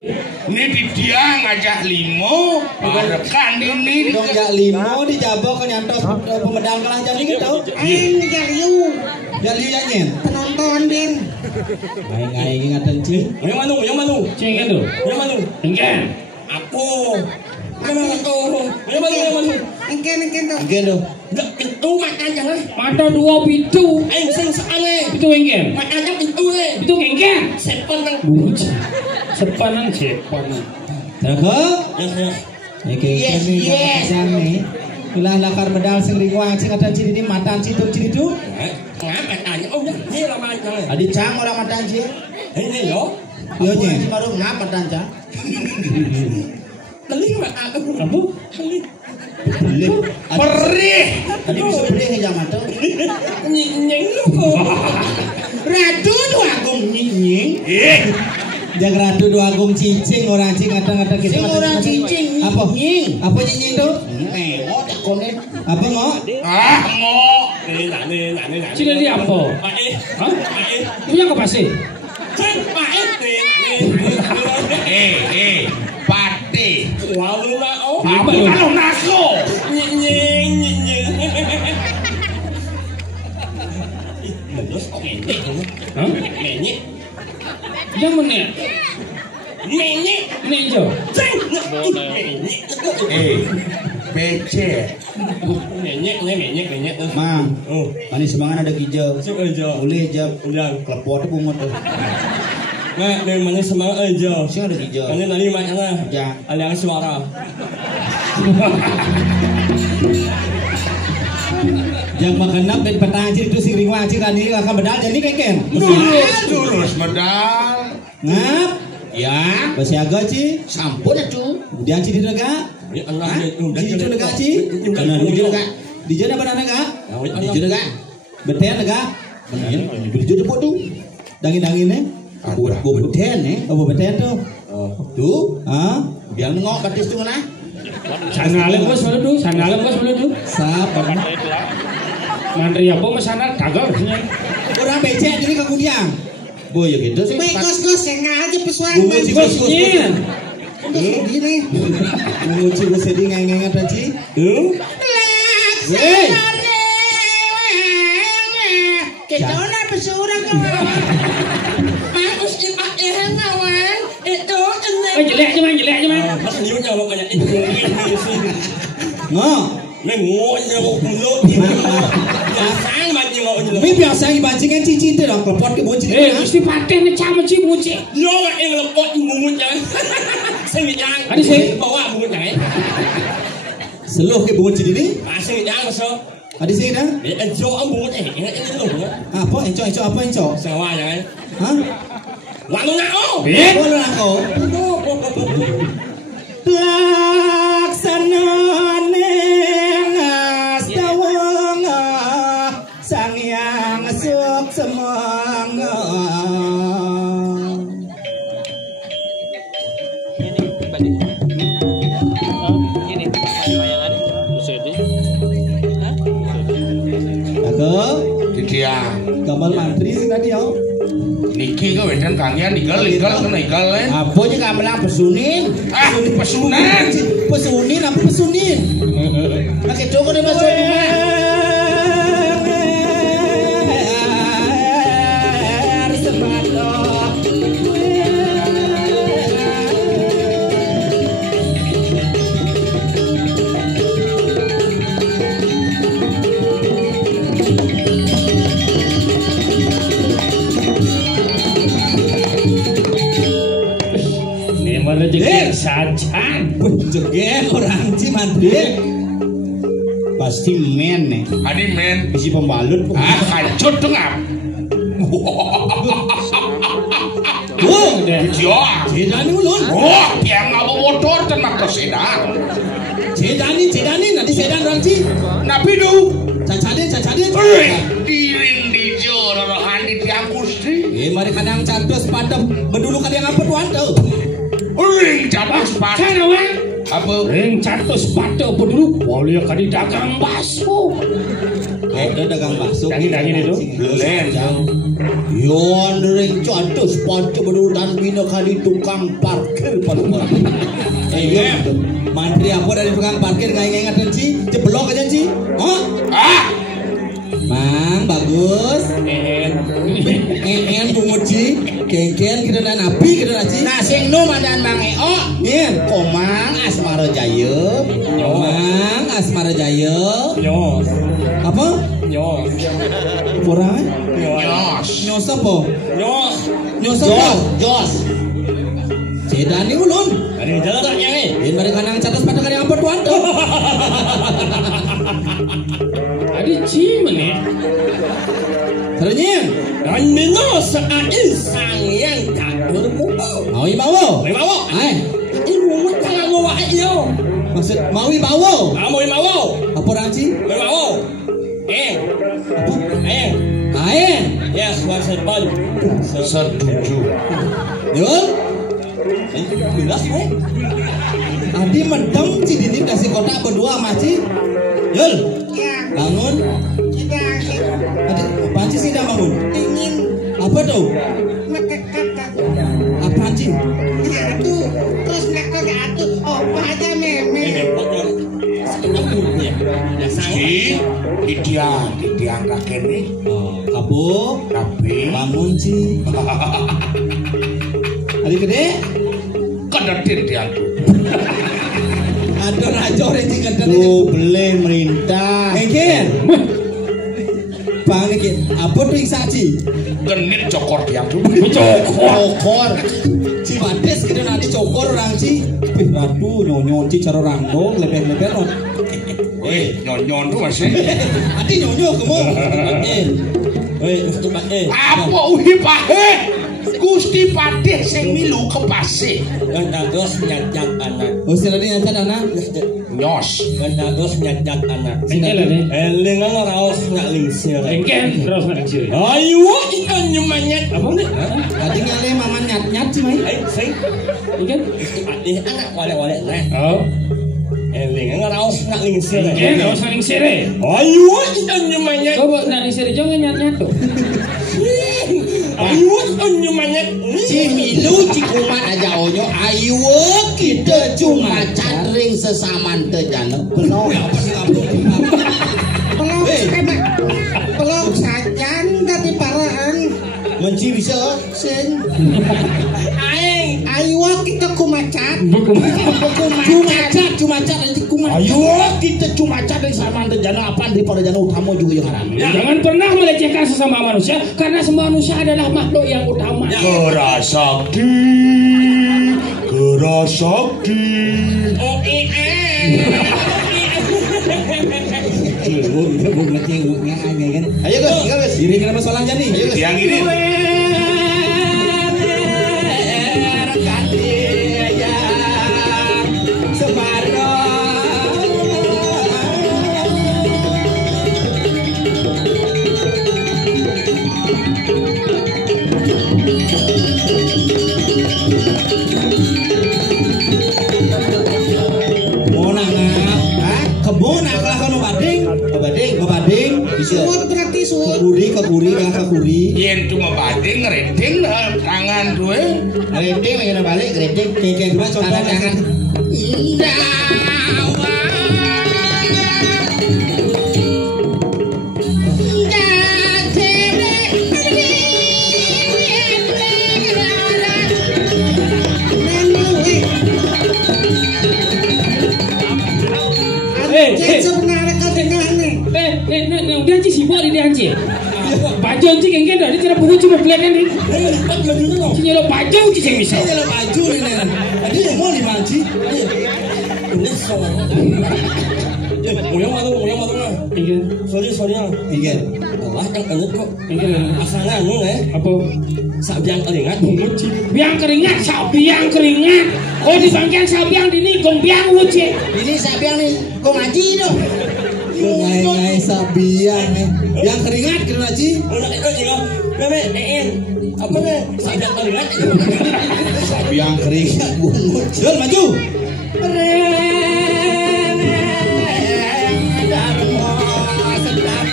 Ini dia ngajak limo, rekan ini. Dong ngajak limo dijabok ke nyantos pemedal kalah jam ini tahu? Ngajak liu. Ngajak liu ya nyen. Penonton din. Ngai ingatan cing. Yang mana? Cing kan tu? Yang mana? Engken. Aku. Yang mana? Engken tu. Engken tu. Pintu makan jangan. Mata dua pintu. Sing soalnya. Pintu engken. Makannya pintu le. Pintu engken. Sepan nang. Sepanan sepan. Cakep. Ya. Yes. Nih. Ilah lakar medal sing ringwang sing ada ciri di matan citu. Ngap matanya. Oh, ni lah matanya. Adi cang orang matan ci. Ini yo. Yo nye. Baru ngap matan cang. Teling mata aku. Apa? Belip. Perih. Tadi bisa beli yang mata. Nying lu. Ratu dua agung nying. Yang ratu dua agung cicing orang cing kadang-kadang kita. Sing orang cicing. Apa? Nying. Apa nying tuh? Nengok tak konen. Apa ngok? Ngok. Ni. Cina dia apa? Pae. Hah? Punya ke pasir? Pae. Pate. Walu na oh. Apa lu? Kalau nako. Nying. Terus kok ngene? Hah? Ngene. Yang mana? Ngene. Nenjo. PC. Ngene. Mang. Oh. Manis semangat ada hijau. Cuk aja. Boleh jam. Udah. Klepot bungut tuh. Nah, dari mana semangat aja. Sih ada hijau. Ini tadi macamnya. Ya. Aliran suara. Yang makan nap dan petang itu sing ringwang cing tadi akan bedal jadi keken. Terus medal. Ngap. Ya. Basiaga ci. Sampun atuh. Dia ci di nega. Ini Allah Di itu nega ci. Karena di nega. Di jana mana nega? Di jana nega. Beten nega. Di jana po tuh. Dangin-danginnya. Gua beten Apa beten tuh? Tuh, biang ngok batis tuh mana? Sangalem bos dulu. Sap. Mantri apa masana gagal nya. Orang becek jadi kemudian. Boy ya gitu sih. Gos yang aja pesuan. Bosnya. Gini. Menguci bersedih ngeng-ngengat aja. Kita nak pesuran kau. Bagus dipakai hengawan. Itu Jelek je man. Mas ni macam apa banyak itu. Ngok. Ngoknya mau mulut. Sang banyak ngok je. Mi biasa ibancingkan cincin tu dah klepot ke bocil. Mesti paten ni cam macam bunyi. Yo yang lepot mungut jangan. Sengit jangan. Ada sing bawa mungut jangan. Seluh ke bocil ini? Sengit jangan so. Ada sih dah? Enco mungut ingat ini lu. Apa enco? Sawa jangan. Hah? Lalu nak oh. Boleh aku. Laksana nengas tawang sang yang suk semanga. Aku Dia gambar mantri sih tadi yo. Niki kau wedan kangen igal kan. Apa je gamelan pesunin? Pesunin apa pesunin? Pakai joko ni masuk rumah. Rezeki saja. Jege orang ci mantri. Pasti men nih. Adi men. Isi pembalut. Kancut dong ap. Jedani ulun. Yang ngapa motor dan makro sedan. Jedani nanti sedan orang ci. Nabi du. Cacadin. Diring di jor orang di tiang kusti. Mari kadang cantos padam. Berdulu kadang apa tuan tuh. Ring catus patu. Apa? Ring catus patu apa dulu? Boleh kadi dagang baso. Ada dagang bakso. Daging-daging itu. Belen. Yon ring contoh sepatu berudan bina kali tukang parkir Palembang. Mantri apa dari tukang parkir nggak ingat sih? Jeblok aja sih. Oh? Mang bagus. Penguji, kengken kita dan api kita aja. Nah sing nom adan Bang Eo. Nih, Komang Asmara Jaya. Mang Asmara Jaya. Nyos. Apa? Nyos. Kurang? Nyos. Nyos apa? Nyos. Nyos apa? Jos. Sedani ulun. Ada jalan tak nyai? Yen bari kanang catos pada kali ampun tuan tuh. Ada cimen nih. Ternyata Dan minum saat sang yang tak bermuka. Maui bawo. Mau? Ai, Ibu jangan bawa iyo. maksud Maui bawo. Mau? Apa ranci? Mau? Apa? Ain. Ya, suara serban. Setuju. Yul. Belas we. Adi mendem ci dini kasih kota berdua maci. Yul. Ya. Bangun. Kita Adi, apaan sih sih dah bangun? ingin Apa tuh? mekekatan. Apaan sih? Ngatu. Terus mereka ngatu. Apa aja meme. Didiang kakek nih. Kapuk. Tapi Bangun sih. Adi gede. kedetin dia tuh. Ada raja orang tinggal tadi. Beli merintah. Engken. Bang Engken. Apa tuh saksi? Genit cokor dia tuh. Cokor. Cimades kita nanti cokor orang ci. Ratu nyonyon ci cara orang dong lepek-lepek on. Weh, nyon tuh masih. Adi nyonyo kamu. Apa uhi pahe? Gusti Padeh sing milu kepase. Terus nyajak anak. Oh sila ni nyanyi anak. Nyos. Terus nyajak anak. Engken ni. Elingan raos nak lingsir. Engken terus nak lingsir. Ayo ikan nyemanyat. Apa ni? Adi nyale mama nyat-nyat sih mai. Ayo sing. Engken? Ini anak wale-wale nah. Oh. Elingan raos nak lingsir. Engken terus nak lingsir. Ayo ikan nyemanyat. Kau buat nak lingsir jangan nyat-nyat tu. Ayo ikan nyemanyat. Cimilu cikumat aja onyo. Ayo kita cuma candring sesaman tejana. Belum. Belum sajan dari paraan. Menci bisa. Sen. Aing. Ayo kita kumacat. Cumacat nanti kumat. Ayo kita cuma cari sama jana apa daripada jana utama juga yang haram. Jangan pernah melecehkan sesama manusia karena semua manusia adalah makhluk yang utama. Gerasakti. Gerasakti. Ayo guys, diri kenapa soalan jadi? Yang ini. Kekuri Yen cuma bading ngreding tangan duwe. Gredeng lagi balik gredeng. kengkeng dua coba Tangan. Sebenarnya kau dengar nih. Dia anci sibuk dia anci. Baju anci engken dah. Dia tidak perlu cuma pelayan ni. Cuma lo baju anci yang bisa. ini dalam baju nih nen. Tadi yang mau lima anci. Ini soal. Muyang matu lah. Engken. Sorry. Iya. Allah yang enak kok. Engken. Asalnya anu Apa? Sabiang keringat. Biang keringat, sabiang keringat. Oh di bangkian sabiang di ni gong biang uci. Ini sabiang nih, kau ngaji dong. Ngai sabiang nih. Yang keringat kena aji. Apa nih? Sabiang keringat. Sabiang keringat bungut. Yul maju. Sedap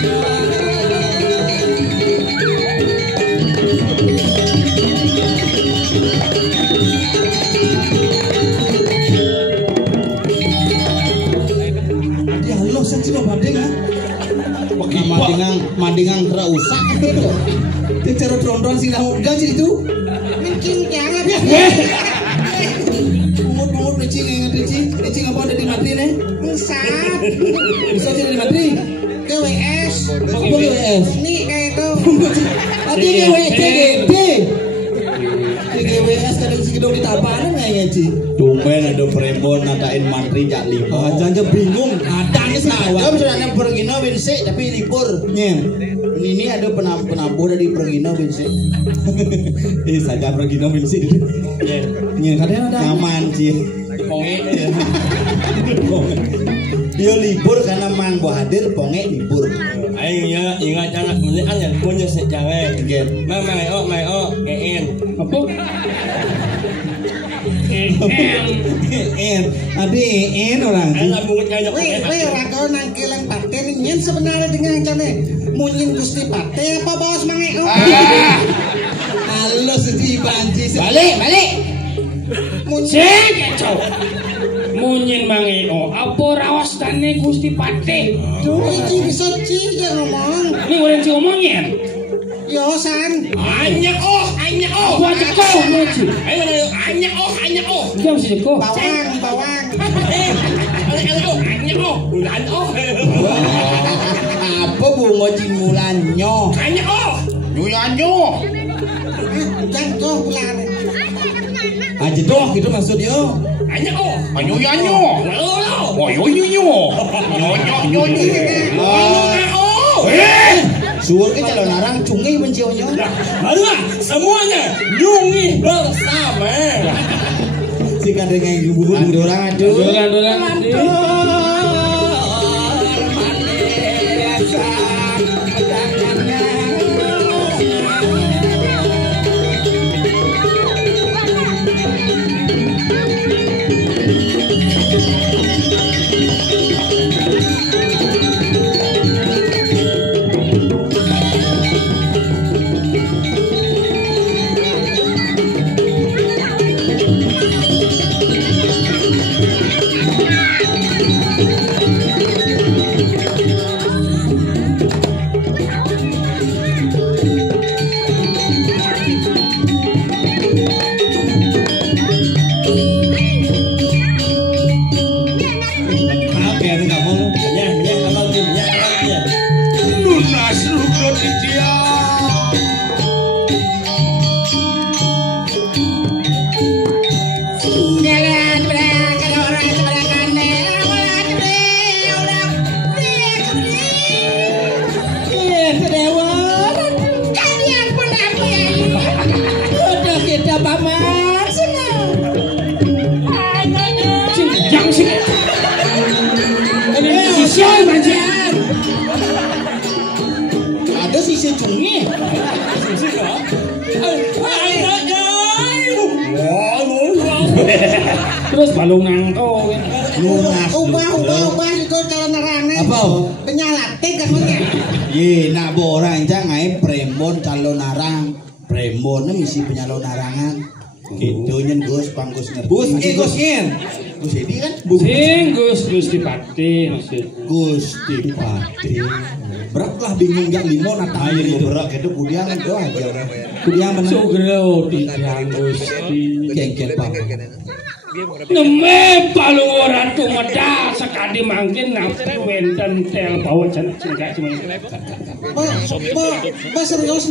dengan rausak gitu. Dia cara tronton sing dah udah sih itu. Mungkin jangan. Bungut ricing apa ada di Madrid nih? Bisa jadi di Madrid. GWS. Apa GWS? Ini kayak itu. Tadi GWS kadang si gedung di tapanan kayaknya Ci. Tumben ada Prembon nadain Madrid jak lima. Jangan bingung. Ada nih sawah. Kamu sudah ada Pergino Winse tapi libur. Ini ada penabuh dari Pergino Winse. Saja Pergino Winse. Kadang ada nyaman sih. Dia libur karena Mang Bahadir ponge libur. Ayo ingat jangan melihat yang punya sejarah. Mayo en. Apa? En orang. Wih, raga nangkilan partai nyen sebenarnya dengan cane munyin Gusti Pate apa bos Mang Eo? Halo sedih banci. Balik. Sing kecok. Munyin Mang Eo, apa raos tane Gusti Pate? Duh, iki bisa Ci ya ngomong. Ini orang Ci ngomongin. Yo san. Anya oh. Gua cekok Ci. Ayo anya oh. Dia mesti cekok. Bawang. Anya oh. Bulan oh. Apa bunga cimulannya? Anya oh. Nyo. Jangko bulan. Aja doh gitu maksudnya. Anya oh. Nyo. Oh yo. Suur ke calon narang cungi bencionyo. Aduh, semuanya nyungi bersama. Si kadang yang bubur Orang aduh. Dolan. Ada sisi cungi. Terus balung nangko. Lunas. Ubah itu calon nerangnya. Apa? Penyalate kan punya. Ye, nak borang jangan Prembon calon narang. Prembon misi penyalon narangan. Gitu nyen Gus panggus ngerti. Gus nyen. Gus ini kan Sing Gusti Pate maksud. Gusti Pate. Beratlah bingung gak limo nata air itu berat itu kudiang kan doa aja. Kudiang mana? Sugro di Gusti. Kengket pak. Neme palu ora tumeda sekadi mangkin nafsu wenten tel bawa cenah enggak cuma. Ba serius.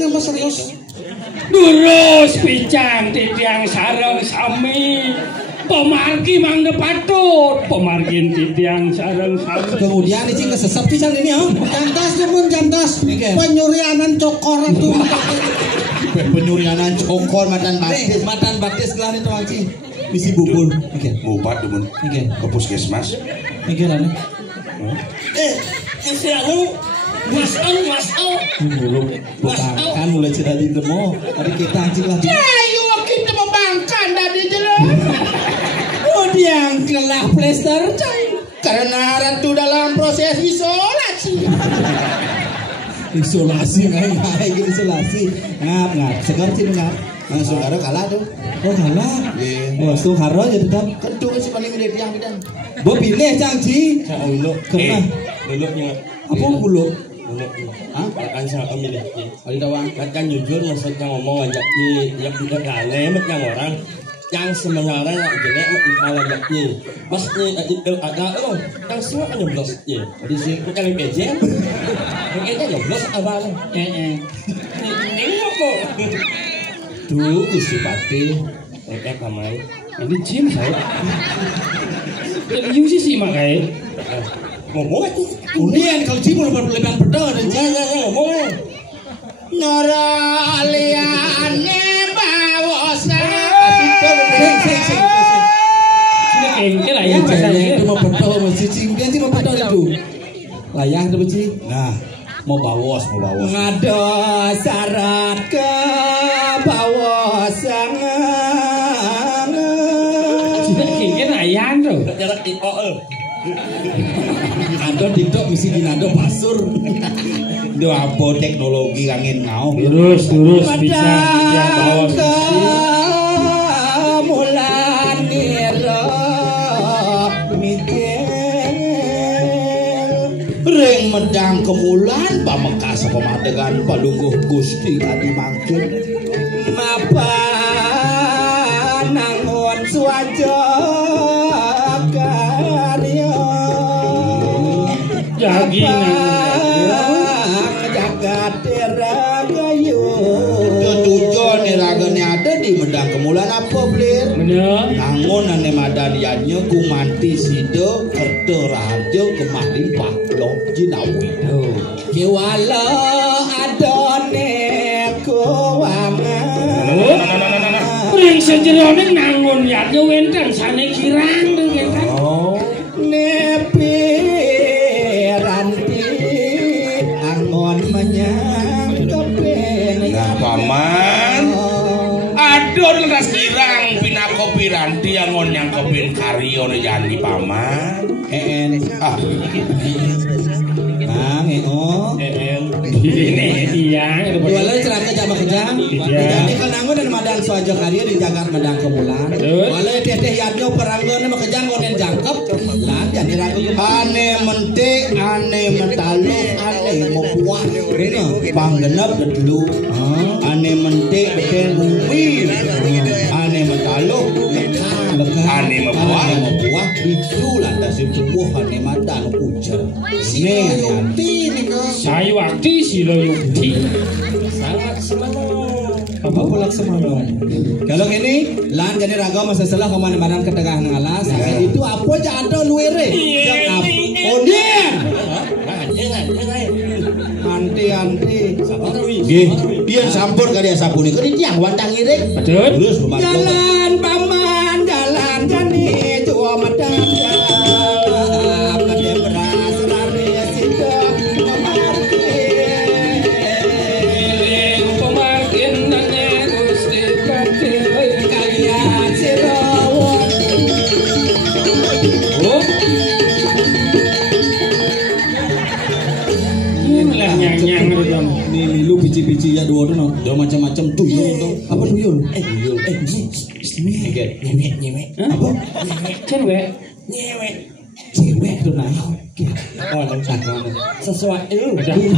Durus pincang titiang sareng sami. Pemargi mangga patut, pemargin titiang sareng sami. Kemudian ini kesesap sih ini ya. Jantas. Penyurianan cokor itu. Penyurianan cokor matan batis kelar itu lagi. Misi bubur. Oke. Ngobat demun. Oke. Ke puskesmas. Oke lah nih. Istilahmu masal. Kan mulai cerita di demo. Hari kita anjing lah. Ayo kita membangkan dari jelo. Yang kelah plester Karena ratu dalam proses isolasi kayak isolasi ngap segar sih ngap langsung karo kalah tuh. Oh kalah langsung karo aja tetap Kedua sih paling milih yang kita gua pilih cangci Ulu. kemana Ulunya. apa bulu Kan sangat memilih. Ali tawang. Kan jujur maksudnya ngomong aja yang tidak gane yang orang yang sebenarnya jelek malah jaknya. Maksudnya ada yang semua kan nyoblos ya. Di sini kan beje. Kayaknya nyoblos apa? Ini apa? Tuh Gusti Pati. Kamai. Ini Jim saya. Jadi sih makanya. Ngomong aja. Unian kalau Jim mau berlebihan pedang dan ngomong aja. Nora aliane bawosa. Sini kengkel ayah masanya. Itu mau pedang masih Jim dia sih mau pedang itu. Layang itu Ci. Nah, mau bawos. Ngado syarat ke bawosan. Sini kengkel ayah tuh. Jarak Ado TikTok misi dinado pasur. Do apa teknologi angin ngau. Terus bisa bawa mulan nira mikir ring medang kemulan pamekas pamadegan palungguh Gusti adi mangkin mapa nangon suaja jagat teragayu tujuan niragane ada di medang kemulan apa blir bener nangon ane madaniannya kumanti sido kerto rajo kemarin paklok jinawi kiwala adone kuwangan ring sejerone nangon yatnya wentang sane kirang dengan kan nepi Paman, aduh leras kirang pinako piranti yang ngonyang kepin karyo yani paman. Iya, jualan ceraka jama kejang. Jadi kenangan dan madang soaja karya di jagat medang kemulan. Walai teteh yadnya peranggan sama kejang ngonen jangkep. Lan jadi ragu ane mentik, ane mentaluk, ane mepuah. Ini panggenep dulu. Ane mentik beten bumi. Ane mentaluk, ane mepuah. Itu lantas tubuh ane mata ujar. Ini saya waktu silo yukti sangat semangat. Apa pulak semangat? Kalau ini lan jadi raga masa setelah kemana-mana ke tengah ngalas. Itu apa aja ada luere. Oh dia. Anti. Dia sampur kali sabuni. Kau tiang wantang irik. betul Terus jalan paman jalan jani tua madang. Biji-biji ya dua tuh, ada macam-macam tuyul tuh. Apa tuyul? Tuyul. Nyewek. Apa? cewek Cewek tuh nah. Sesuatu. tadi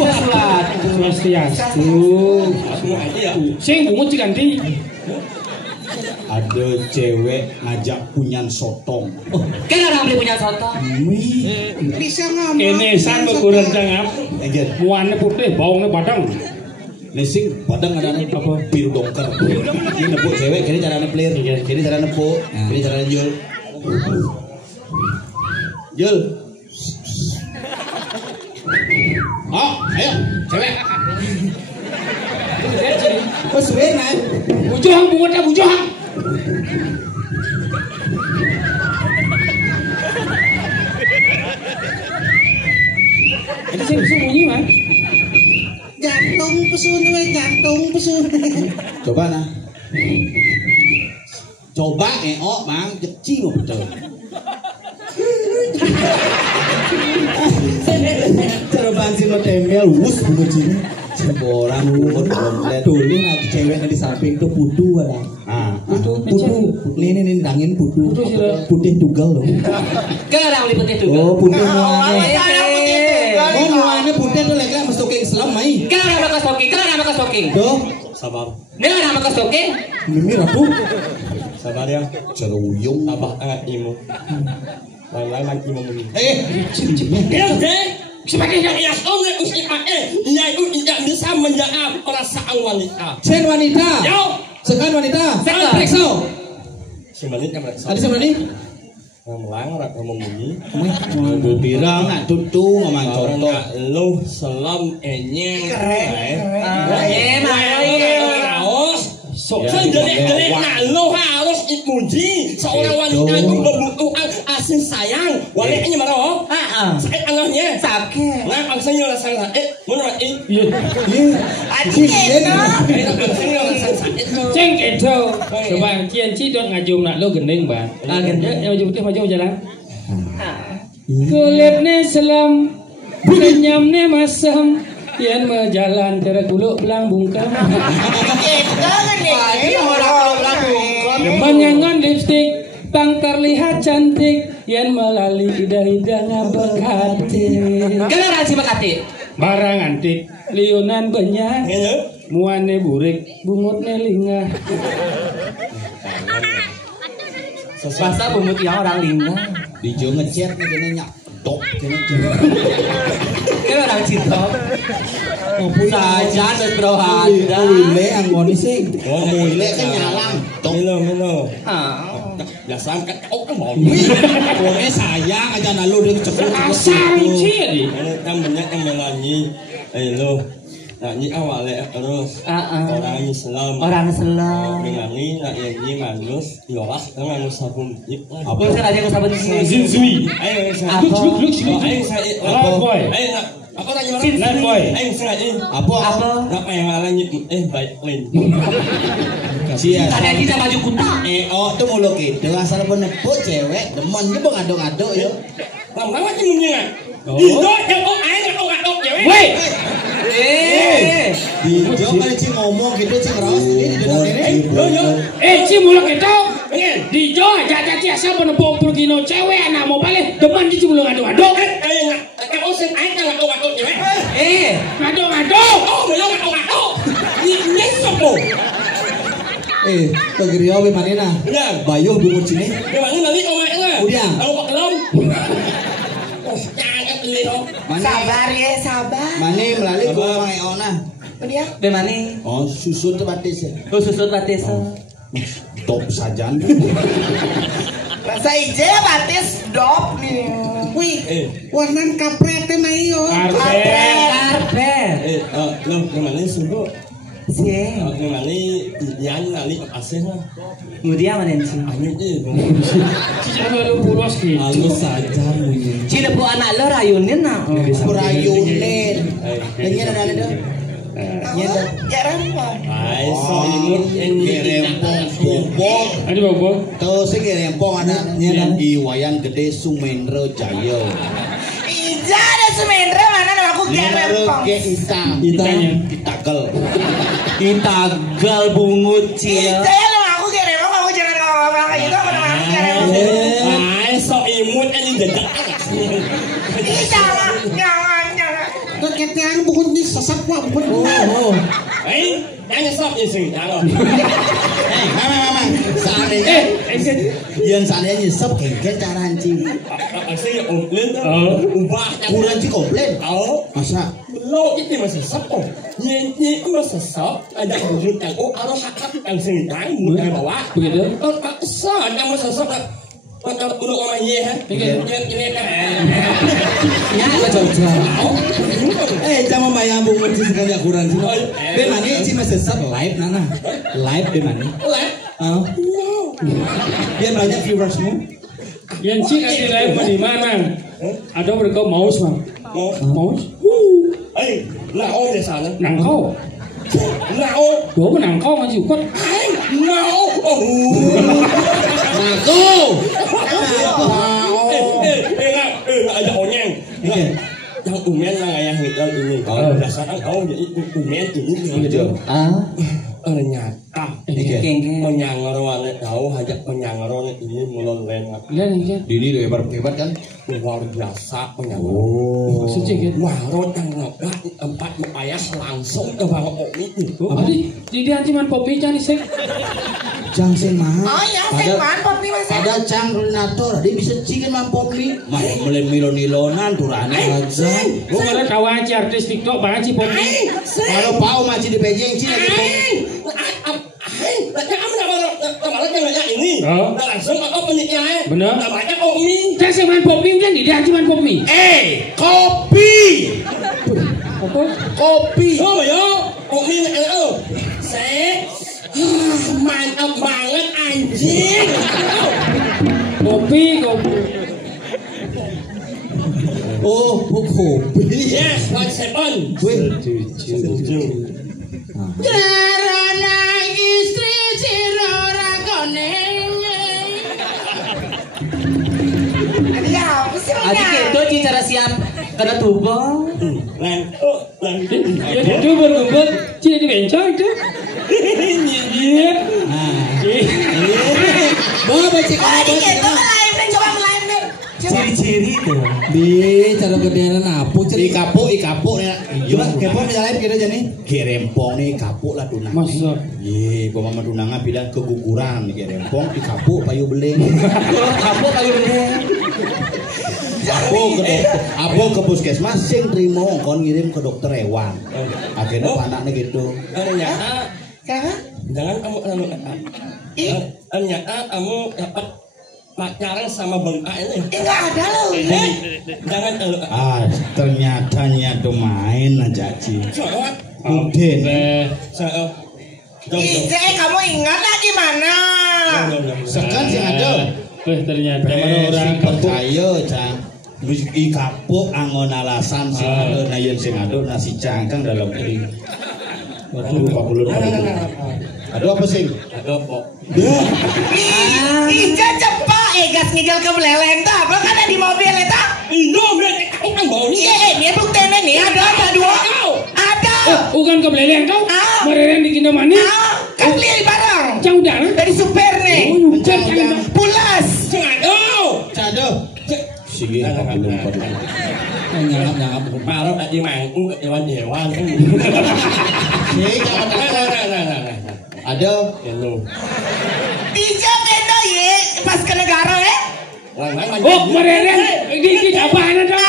salat swastiastu sing bungut ganti Ada cewek ngajak punyan sotong. Kan orang beli punya soto. Bisa ngomong. kenesan ukuran cangap muane putih baungnya padang Lesing padang ada apa biru dongker. Ini nepuk cewek, kini caranya pelir, kini caranya nepuk, kini caranya jual. Jual. Oh, ayo cewek. Kau sebenarnya bujohang bungutnya bujohang ada sing bunyi man jantung pesun. Coba nah. Coba Mang, kecil mau betul. Terbang si tembel, wus bungucing. Seboran umur komplit. Tuh ini nanti cewek di samping itu putu ada. Putu. Nih dangin putu. Putih tugal loh. Kan orang beli putih juga. Oh, putih. Muannya putih tuh lagi masuk ke Islam mai. Kenapa nama kau stalking? Tuh, Sabar. Kenapa nama kau stalking? Mimi ratu. Sabar ya. Ceruyung. Abah imu. Lain-lain lagi mau ngomong. Cincin. Sebagai yang oleh usia yang bisa menjawab perasaan wanita. Cen wanita. Yo. Sekan wanita. Sekan. Periksa. Si Manit yang mereka. Ada siapa nih? Melang rak ngomong bunyi. Birang nak tutu ngomong contoh. Orang lu selam enyeng. Jadi lu harus muji seorang wanita itu membutuhkan kasih sayang. Wanitanya marah. Sakit anaknya. Sakit. Nah, angsanya rasa sakit. Mana mati? Ceng itu. Coba kian cidot ngajung nak lo gendeng bang. Maju jalan. Kulitnya selam, kenyamnya masam. Kian berjalan cara kuluk belang bungkam. Menyangon lipstik, pang terlihat cantik. Kian melalui idah-idah ngabek hati. Kenapa rajin makati? Barang antik, liunan banyak. Muane burik, bungutnya lingah. Masa bumut yang orang lingga. Dijo ngechat nih kene nyatok kene. Kenapa orang cinta? Saja dan berohada. Wile anggoni sih. Wile kan nyalang. Milo. Ya sangkat kau kan mau. Wongnya sayang aja nalu dia cepet. Asal ciri. Yang banyak yang melanyi. Lo. Nyanyi awalnya terus orang Islam. Orang selam. Nyanyi nyanyi manus. Yolas dengan sabun. Apa sih aja kau sabar sini? Zinzui. Ayo Apa? ayo saya. Boy. Ayo aku nanya Light boy. Ayo saya. Apa? Nak yang ngalanya baik lain. Sia. Ada tidak maju kuta. Tuh mulu gitu asal penepuk cewek demen ge bang aduk-aduk yo. Lama-lama ciumnya. Itu yang ayo aduk cewek. Woi. Dijo kan cing ngomong gitu cing raos ini Yo. Ci mulak itu. Dijo aja asal penepuk pulgino cewek anak mau balik depan di belum aduk-aduk. Ayo nak. Kau sen ayo aduk cewek. Aduk-aduk. Oh, belum aduk. Ini sopo. Pagriyo be manina. Udah. Bayuh bumut sini. Memang nanti kau main lah. Udah. Kalau kau kelom. Jangan beli dong. Sabar ya, sabar. Mane melalui gua mang eona. Dia bemani. Oh, susun tuh batis ya. Oh susut batis. Top sajan. Rasa ije batis dop nih. Wih, warnan kapretnya mayo. Karpet. Lo kemana sungguh? Sih. Kemana yang nali asih lah. Kemudian mana sih? Anjir deh. Cicara lu pulos gitu. Halus saja munyi. Cilepu anak lo rayunin nak. Kurayunin. Dengar ada ada. Ya rempong. Ay, so imut Gerempong bobok. Ada bobo. Tuh sing gerempong anaknya di wayang gede Sumendro Jaya. Ija ada Sumendra mana nama aku gerempong. Ke hitam. Ditanya. Ditagel. Ditagal bungut cia. Ija nama aku gerempong, aku jangan ngomong kayak gitu apa nama aku gerempong. Ay, so imut ini jejak. Jangan. Keketean bukan di sesak wah bukan. Ay, yang nyesap ya sih. Halo. Mama. Seandainya yang seandainya nyesep kayak cara hancing. Asih komplain ubah Kurang sih komplain. Oh, Masa? lo itu masih sesap. Nyenyi masih sesap. Ada wujud yang harus hakap yang sengitang mulai bawa. Begitu. Saat yang masih sesap. Untuk orang ye kan. Ini kan. Ya jauh-jauh. Jangan bayang bungut sih sekali akuran sih. Be mani sih masih sesat live nana. Live be mani. Biar banyak viewersmu. Yang cik ada live di mana? Ada mereka mouse bang. Mouse? Ay, nao deh sana. Nangkau. Nao. Dua nangkau masih ukut. Ay, nao. Naku. Ada onyeng. Yang umen lah yang kita ini. Dasarnya kau jadi umen ini. Ternyata Menyangaro ane tahu hajat menyangaro ini mulon lengat. Lihat ini. Dini udah hebat kan? Luar biasa menyangaro. Suci kan? Warot yang ngebat tempat mepayas langsung ke bawah ini. Di dia cuman popi cari sih. Jang sing mah. Oh ya, sing man popi mas. Ada cang koordinator, dia bisa cikin mah popi. Mah mulai milon-milonan turane aja. Gua ada kawan artis TikTok banget sih popi. Kalau pau masih di pejeng sih lagi popi. Ini langsung apa peniknya? Bener. Namanya Omi. Saya sing man popi kan di dia cuman popi. Kopi. Apa? Kopi. Oh ya, Omi saya mantap banget anjing. Kopi. Oh, kopi. Yes, 1 second. Karena istri cirora koneng. Ya, apa sih? Adik itu cara siap kena tubuh. Ya itu berkumpul ciri di bencong itu. Iya. Bawa cek Ini gitu live deh, coba live deh. Ciri-ciri itu. Di cara gedean apa ceri Ikapu ya. Coba kepo misalnya kita jadi gerempong nih ikapu lah tunang. Masa? Iya, gua mama tunangnya bilang keguguran nih gerempong ikapu payu beleng. Kamu kayu bener. Aku ke puskesmas sing trimo kon ngirim ke dokter hewan. Akhirnya anaknya gitu. Ternyata Kenapa? jangan kamu ternyata kamu dapat pacaran sama bengkak ini. Enggak ada loh. Jangan Ternyatanya tuh main aja Ci. soalnya Uden. Ije, kamu ingat lah gimana? Sekan sing ada. Ternyata mana orang Orang kampung. percaya Cang. Terus ikapu angon alasan sing ada na yen sing ada nasi cangkang dalam piring. Waduh, Pak Bulun. Aduh apa sih? ada kok. Ije cepat, gas ngigel ke beleleng tuh. Apa kan ada di mobil itu? Indo berarti aku kan bau nih. Iya, dia buktinya nih ada dua. Ada. Bukan ke beleleng kau. Mereren di kina mana? Kan beli barang. Jauh dah. Dari super nih. Pulas. Cado. Sige Pak Bulun. Nyangap parah tadi mangku hewan-hewan. Ada. Hello. Ije beda ye, pas ke negara ya. Oh, mereren di apaan ada?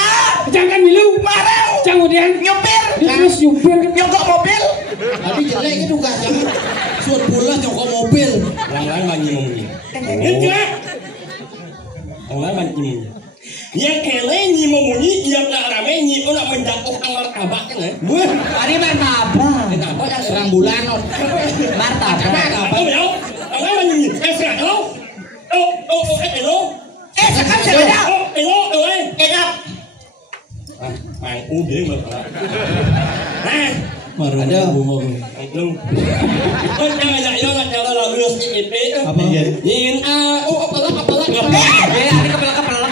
Jangan milu. Marah. Kemudian Nyopir. terus nyupir. Nyogok mobil. Tadi jelek itu enggak jangan. Suat pula nyokok mobil. Lang-lang manjing ini. Enggak. Lang-lang manjing. Yang kele nyi memunyi, yang nak rame nyi nak menjatuhkan martabak kan? Wah, hari martabak. Kenapa kan? Serang bulan. Martabak. Apa ya? Lang-lang manjing. Serang lo. Hello. Sekarang saya ada. Hello. Enak. Mangku dia berapa? Ada. Lu. Kan jangan ya nak cara lalu IP. Apa? Ingin apalah. Hari kepala-kepala.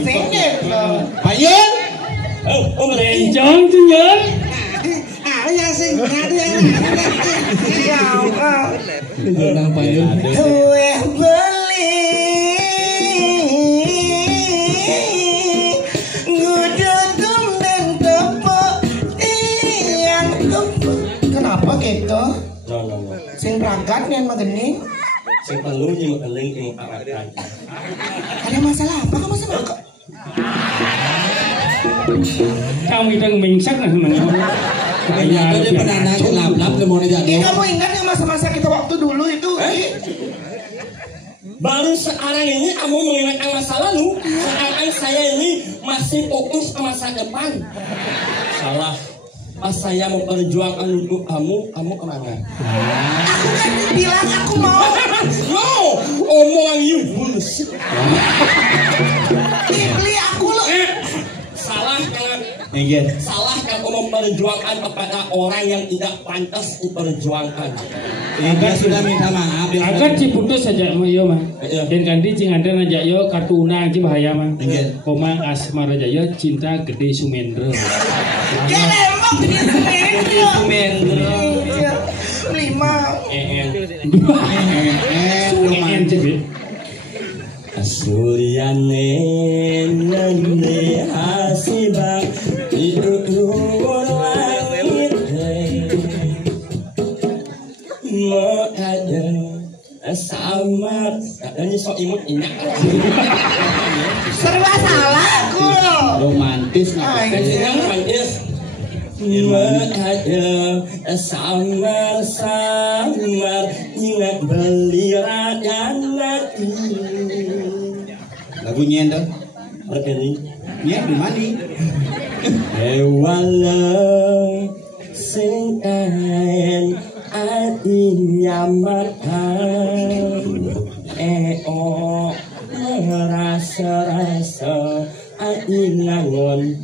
Sengit loh. Payun. Meren. Jangan tinggal. Yang sengit yang ya Allah. Nang payun. Kue beli gududum dan tepuk tiang tepuk. Kenapa gitu? No. Sing berangkat nih sama gini. Sing perlu nyi mekeling ilmu arakan. Ada masalah apa kamu sama aku? Kamu itu mengingsak lah sebenarnya. Ternyata dia pernah nanya lap-lap le mau dijatuh. Kamu ingat yang masa-masa kita waktu dulu itu? Baru sekarang ini kamu mengingatkan masa lalu. Sekarang saya ini masih fokus ke masa depan. Salah. Pas saya memperjuangkan untuk kamu kemana? Aku kan bilang aku mau. No, omongan you bullshit. Beli aku loh. Salah kan? Ingin. Salah kan kamu memperjuangkan kepada orang yang tidak pantas diperjuangkan. Dia sudah minta maaf. Agar diputus saja sama yo mah. Dan kandi cing ada aja yo kartu unang cing bahaya mah. Koma asmara aja yo cinta gede Sumendro. Ya lembok dia sendiri. Sumendro. Limau. romantis. Asuliane nane hasibang iduduwar langit mau ada sama katanya sok imut inyak Serba salah aku loh. Romantis yang romantis ada samar-samar ingat beli rakyat lagunya endo berkini nya di mana walau sing kaen ati nyamakan rasa-rasa ati ngangon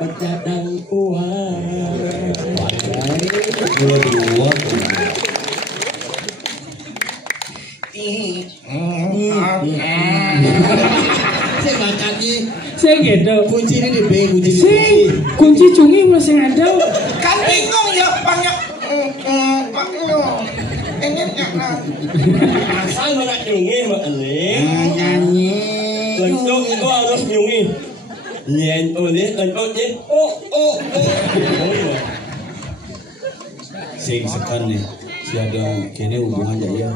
pecadang kuat dua saya makannya Sing gitu. kunci ini di B kunci Sing kunci cungi masih ada. Kan bingung ya banyak. asal mana nyungi makanya nyanyi untuk itu harus nyungi nyen oleh yen sing sekan nih si ada kene hubungan jaya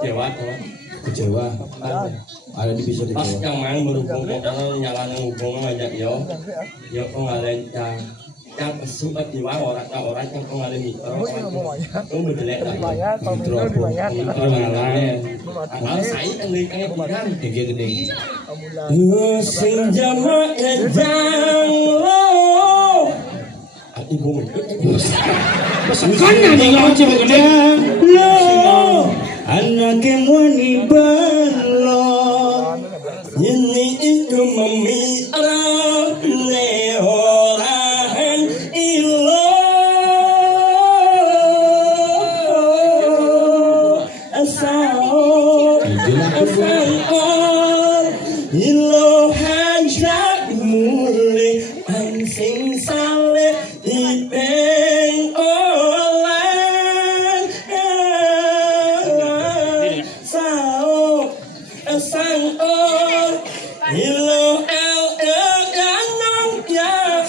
Jawa kecewa ada di bisa pas kecewa yang main berhubung orang nyalanya hubungan aja yo pengalaman yang sempat diwa orang yang pengalaman mikro itu berjelek lagi kalau saya kan kayak bilang gede sing jama edang lo ibu Pesekan nih ngaji begini. lo anak wani balon ini itu memira ne orang ilo asal ilo hajat mulai ansing saleh ipeng olan sao sang ilo ganong ya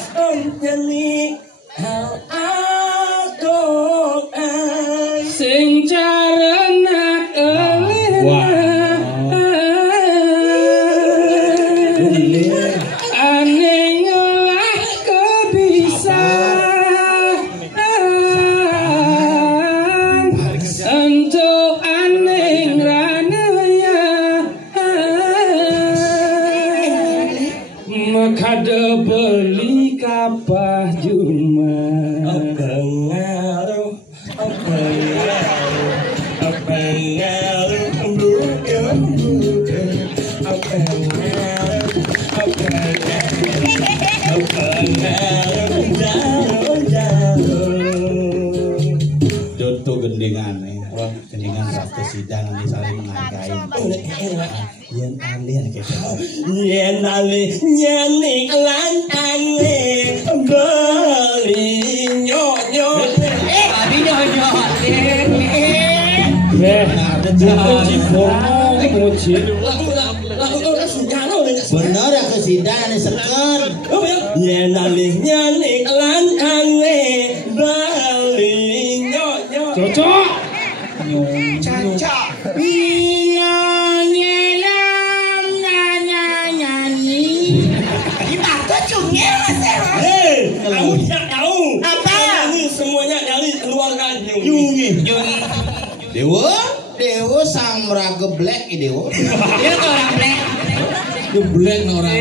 jadi hal adok Sing carenak aneh ngelah kebiasaan untuk aneh ranaya maka beli kapah juma pengaruh bukan Doto gendengan gendengan saat kesidang ini saling menghargai yang alih yen ale nyenik lan ane beli nyonyo Tadi nyonyot. kunci bohong kunci lagu sejarah udah bener ya kesidang ini sekan yen ale nyenik lan ane beli nyonyo cocok Caca. Gimana cungnya mas ya? kamu tidak tahu Apa? ini semuanya dari keluarga Yungi Dewa sang meraga black Dewa Dia tuh orang black. black orang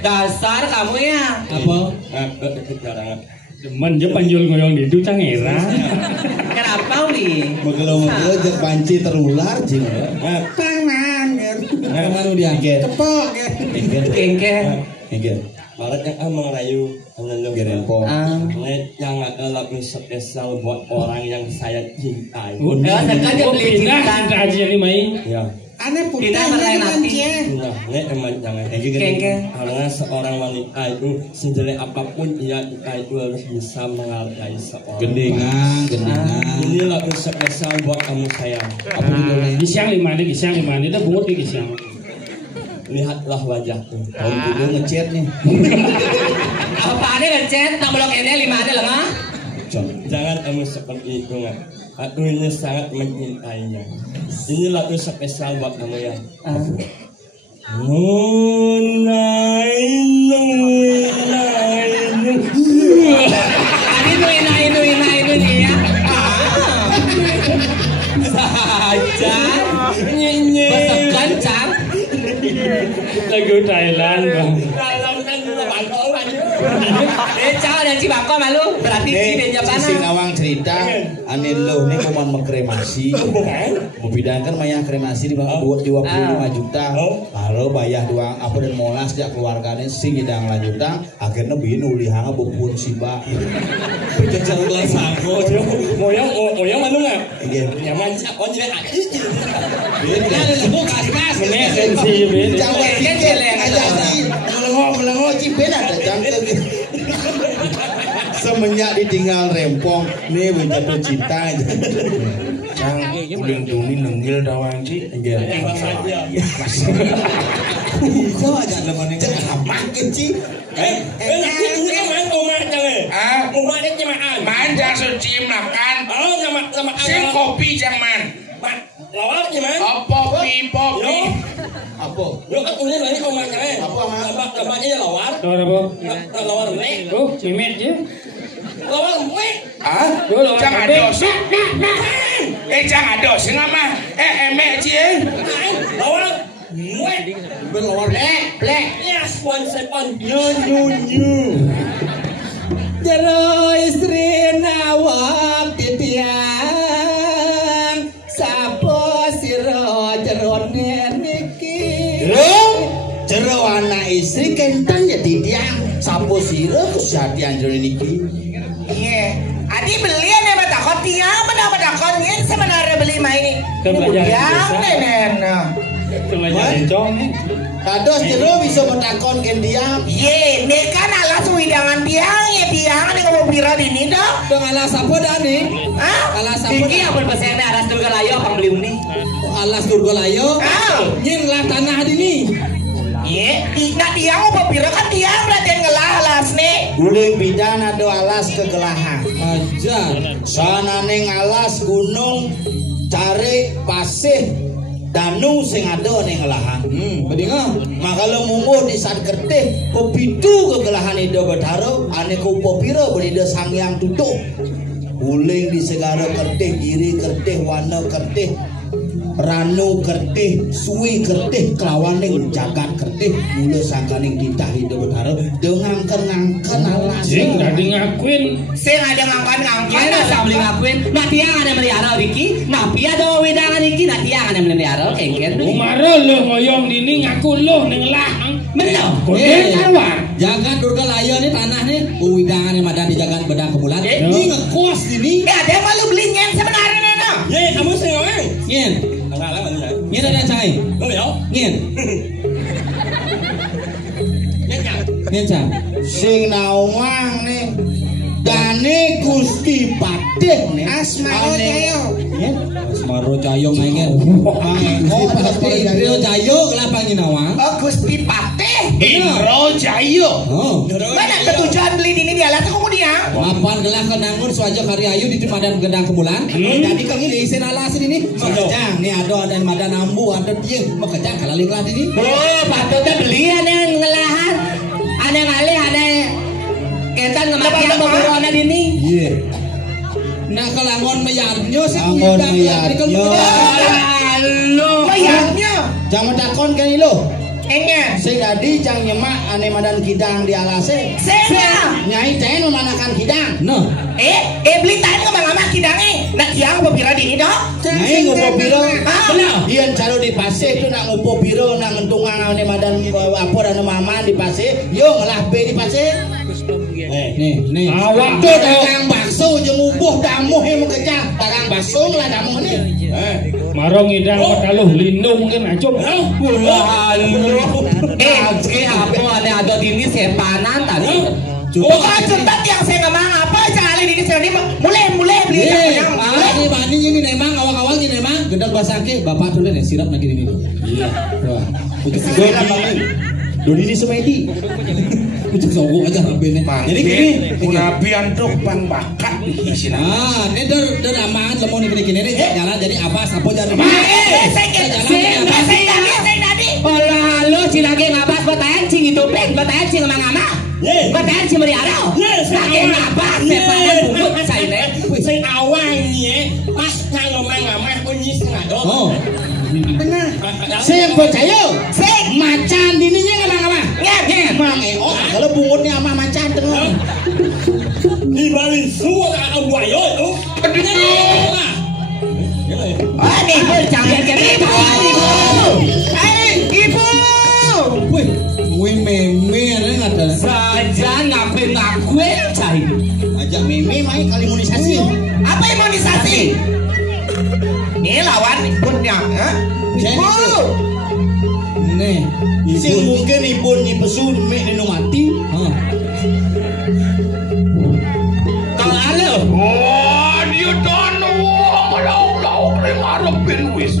Dasar kamu ya. apa jarang demen je panjul ngoyong di itu cangera Kenapa Wi? Megelo-megelo jek banci terular jing Kemana dia tepok Kengke. Engger Maret yang merayu Gerempo yang ada lagu spesial buat orang yang saya cintai. Udah, sekarang dia beli pindah cinta. cinta aja nih mai Ya, Aneh putih Kita merenati. Nah, emang jangan Kengke. karena seorang wanita itu sejelek apapun ia itu harus bisa menghargai seorang. Gendingan. Ini lagu spesial buat kamu sayang. Apa gitu nih? Gisiang lima ini dah bungut di gisiang. Lihatlah wajahku. Tahun dulu ngechat nih. Apaan ngechat? Tak belum ini 5 ada lemah. Jangan kamu seperti itu nggak. Aku ini sangat mencintainya. Ini lagu spesial buat kamu ya. Ini ya. Saja. Besekan Lagu Thailand bang. Cak dan Cibako malu berarti Ci Jepang. Si Nawang cerita ane lo nih mau kremasi. Mau bidangkan mayang kremasi di bawah 25 juta. Lalu bayar doang apa dan molas dia keluarganya sing hidang lanjutan akhirnya binu lihanga bubur siba. Kejar gelas aku. Moyang mana nggak? Iya. Nyaman sih. Oh jadi Ini sensi beda. Jangan dikit aja sih. Melengok cipena ada jangkau. Semenjak ditinggal rempong nih menjatuh cinta aja. Cang uling duni nenggil dawang Ci. Bisa aja teman yang makin Ci. Man jang suci makan. Sing kopi jang man. Lawar gimana? Popi. Apa? Lu kan tulis lagi komarnya. Apa? Namanya lawar. Lawar apa? Lawar mie. Oh, cimet je. Lawar mie. Jang ados. Jang ados ngama. Emek Ci. Lawar mie. Belawar Plek. Ya, sponsor. nyu. Jero istri nawak titiang sapo siro jero niki. Jero anak istri kentang ya titiang sapo siro kesatian jero niki. Iya. Adi belian ya batakon tiang batakon ini sebenarnya beli mah ini. Kebetulan Nenen. Tengah cong. Kados jero bisa menakon kendiang. Ye, ini kan alas widangan tiang ya tiang ini kamu pira di ini dong. Dong alas apa dah nih? Hah? Alas apa? Iki yang berpesan aras Durga Layo apa beli uni? Alas Durgalayo. Nyin lah tanah di nih. Ye, tidak tiang apa pira kan tiang berarti ngelah alas nih. Uling bidan ada alas kegelahan. Aja. Sana neng alas gunung cari pasir. Danu sing ada ning lahan. Bedinga. Maka lo munggo di saat kerteh kopitu kegelahan ida betaro ane ko popira berida sangyang tutup. Uling di segara kerteh kiri kerteh wana kerteh ranu kerteh suwi kerteh kelawaning jagat kerteh mula sangkaning titah ida betaro dengan ngangken alas. Sing tadi ngakuin. Sing ada ngangkan. Mana saya beli ngakuin? Nah tiang ada melihara Diki. Nah pia ada wedangan Diki. Nah tiang ada melihara kengken. Umara lo ngoyong dini ngaku lo neng lahang. Betul. Kode kawan. Jagat Durgalayo nih tanah nih uwidangan yang ada di jagat bedang kebulan. Ini ngekos ini. Ya ada malu beli nyen sebenarnya nena. Ye, kamu sih ngomong. Ngin. Enggak lah, enggak. Ngin ada cai. Oh ya. Ngin. Nyanya. Ngin cai. Sing nawang nih. Dane Gusti Patih nih. Asmaro Jayo. Asmaro Jayo maingen. Oh, Asmaro Jayo kelapa nawang. Oh Gusti Patih. Indro Jayo. Oh. Mana ketujuan beli ini di alas kemudian? Mapan gelah kenangun suaja karyayu di Madan Gendang Kebulan. Jadi kang ini isin alasin ini. Makejang nih ada Madan Ambu ada dia. Makejang kalalik lah ini. Oh patutnya beli ada yang ngelahan. Ada ngalih ada ketan ngematian beberapa dini. Iya. Nah kelangon meyarnyo sih. Kelangon meyarnyo. Halo. Bayarnya. Jangan takon kan lo. Enggak. Sing tadi jang nyemak ane Madan Kidang di alase. Saya. Nyai teh memanakan kidang. No. Beli tahan ke mama kidangnya. Nak tiang pira di ini dong. Nyai ngupo piro. Benar. Iyan caro di pasir itu nak ngupo piro nak ngentungan ane Madan apa dan mama di pasir. Yo ngelah be di pasir. Nih. Awak Tuh dagang bakso baso jeung ubuh damuh yang mengejang dagang basung lah damuh nih. Marong ngidang padaluh lindung kan acung. Apa ada ini sepanan tadi. Bukan centat yang saya ngomong apa cari ini saya ini mulai beli yang ini mani ini nemang awak-awak ini nemang gendang basake bapak tuh nih sirap lagi ini. Iya. Wah. Untuk sirap banget. Doni ini semedi. Ucap sogok aja rabene. Jadi gini, punabian dok pang bakat di sini. Ini der aman lemon ini gini jalan jadi apa sapo jalan. Olah lu si lagi ngabas batayan cing itu peng batayan cing ngama-ngama. Batayan cing meriarau. Lagi ngabas sepadan bungut saya ini. Saya awalnya pas ngomong-ngomong bunyi sengaja. Benar. Saya percaya. Saya macan dininya ngama-ngama. Ngep. Mang oh kalau bungutnya sama macan tengah. Di balik suara awayo itu. Nih jangan ibu. Ibu. Wih, meme ada. Saja ngaku cai. Ajak meme main kali imunisasi. apa imunisasi? Ini lawan ibunya, ya? Ibu. Nih, sing mungkin ibu ni pesun mek ni mati. Kalau ada. Oh, dia dono, malau lau, ngarepin wis.